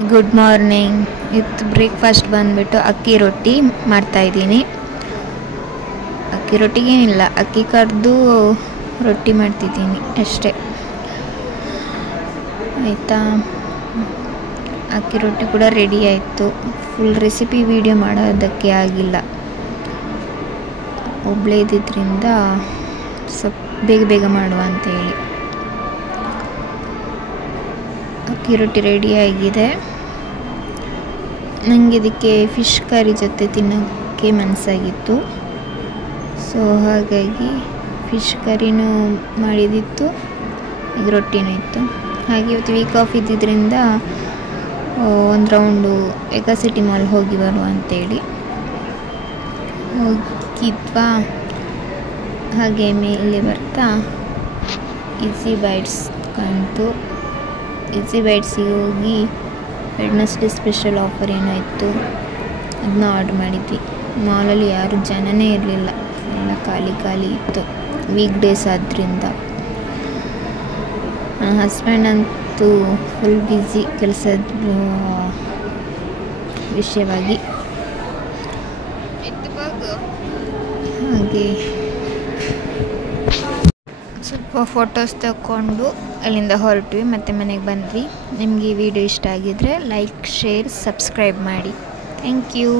Good morning. ಇದು breakfast ಬಂದುಬಿಟ್ಟು ಅಕ್ಕಿ ರೊಟ್ಟಿ ಮಾಡ್ತಾಯಿದ್ದೀನಿ. ಅಕ್ಕಿ ರೊಟ್ಟಿಗೇನಿಲ್ಲ, ಅಕ್ಕಿ ಕರೆದು ರೊಟ್ಟಿ ಮಾಡ್ತಿದ್ದೀನಿ ಅಷ್ಟೇ, ಆಯಿತಾ. ಅಕ್ಕಿ ರೊಟ್ಟಿ ಕೂಡ ರೆಡಿ ಆಯಿತು. ಫುಲ್ ರೆಸಿಪಿ ವಿಡಿಯೋ ಮಾಡೋದಕ್ಕೆ ಆಗಿಲ್ಲ, ಒಬ್ಬಳೇ ಇದ್ದಿದ್ದರಿಂದ ಸ್ವಲ್ಪ ಬೇಗ ಬೇಗ ಮಾಡುವ ಅಂತೇಳಿ. ಅಕ್ಕಿ ರೊಟ್ಟಿ ರೆಡಿಯಾಗಿದೆ. ನನಗೆ ಇದಕ್ಕೆ ಫಿಶ್ ಕರಿ ಜೊತೆ ತಿನ್ನೋಕ್ಕೆ ಮನಸ್ಸಾಗಿತ್ತು, ಸೊ ಹಾಗಾಗಿ ಫಿಶ್ ಕರಿನೂ ಮಾಡಿದಿತ್ತು, ಈಗ ರೊಟ್ಟಿನೂ ಇತ್ತು. ಹಾಗೆ ಇವತ್ತು ವೀಕ್ ಆಫ್ ಇದ್ದಿದ್ದರಿಂದ ಒಂದು ರೌಂಡು ಎಗ ಸಿಟಿ ಮಾಲ್ ಹೋಗಿ ಬರುವ ಅಂತೇಳಿ ಹೋಗಿದ್ವಾ. ಹಾಗೆ ಮೇಲೆ ಬರ್ತಾ ಈಸಿ ಬೈಟ್ಸ್ ಕಂತು. ಈಸಿ ಬೈಟ್ಸಿಗೆ ಹೋಗಿ ವೆಡ್ನೆಸ್ಡೇ ಸ್ಪೆಷಲ್ ಆಫರ್ ಏನೋ ಇತ್ತು, ಅದನ್ನ ಆರ್ಡ್ರ್ ಮಾಡಿದ್ವಿ. ಮಾಲಲ್ಲಿ ಯಾರು ಜನನೇ ಇರಲಿಲ್ಲ, ಎಲ್ಲ ಖಾಲಿ ಖಾಲಿ ಇತ್ತು, ವೀಕ್ ಡೇಸ್ ಆದ್ದರಿಂದ. ನನ್ನ ಹಸ್ಬೆಂಡ್ ಅಂತೂ ಫುಲ್ ಬ್ಯುಸಿ ಕೆಲಸದ ವಿಷಯವಾಗಿ. ಹಾಗೆ ಸ್ವಲ್ಪ ಫೋಟೋಸ್ ತಗೊಂಡು ಅಲ್ಲಿಂದ ಹೊರಟ್ವಿ, ಮತ್ತು ಮನೆಗೆ ಬಂದ್ವಿ. ನಿಮಗೆ ಈ ವಿಡಿಯೋ ಇಷ್ಟ ಆಗಿದ್ದರೆ ಲೈಕ್, ಶೇರ್, ಸಬ್ಸ್ಕ್ರೈಬ್ ಮಾಡಿ. Thank you.